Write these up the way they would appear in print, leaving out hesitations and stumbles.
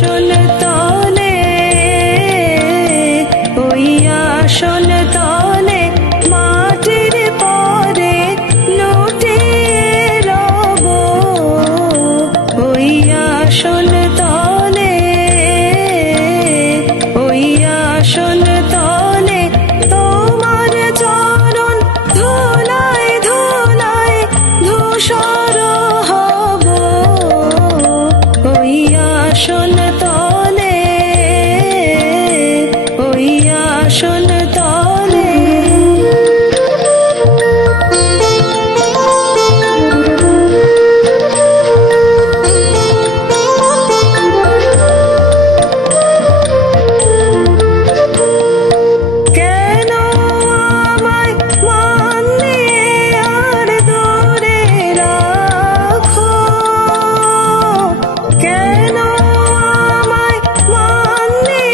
আসন তলে, ওই আসন তলে মাটির পরে লুটিয়ে রব। ওই আসন তলে, ওই আসন তলে তোমার চরণ ধুলায় ধুলায় ধূসর হব। ওই আসন তলে, ওই আসন তলে। কেন আমায় মানলে আর দূরে রাখো? কেন আমায় মানলে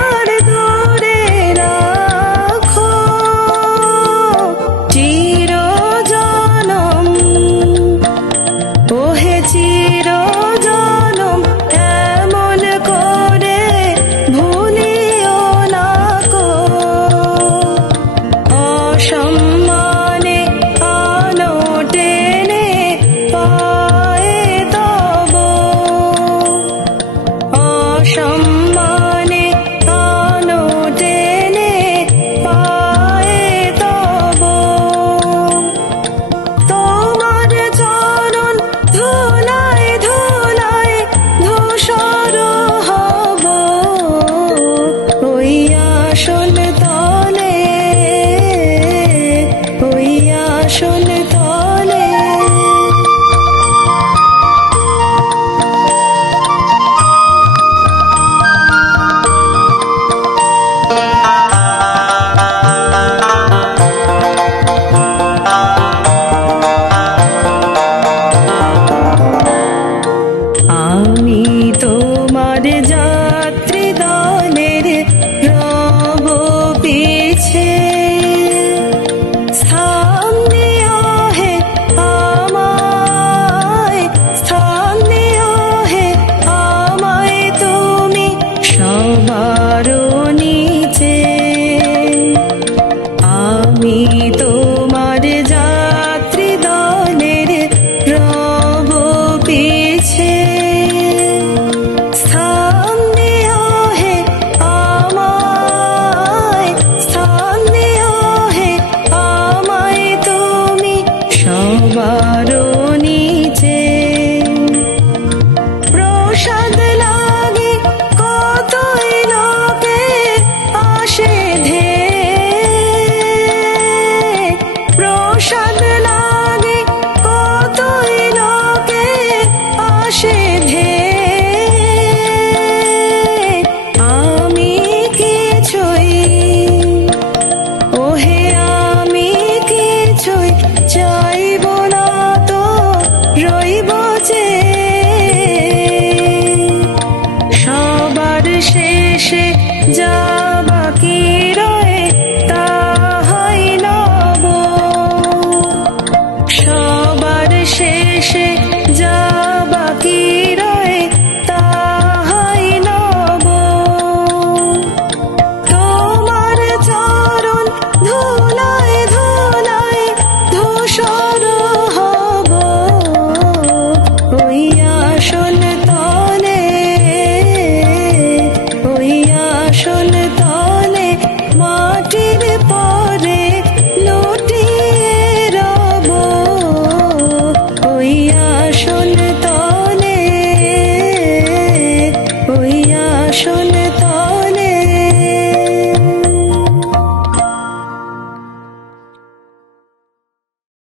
আর দূরে রাখো? চিরজনম, ওহে চিরজনম এমন করে ভুলিও না কো। অসম্মানে আলো টেনে পায়ে তব, অসম্মানে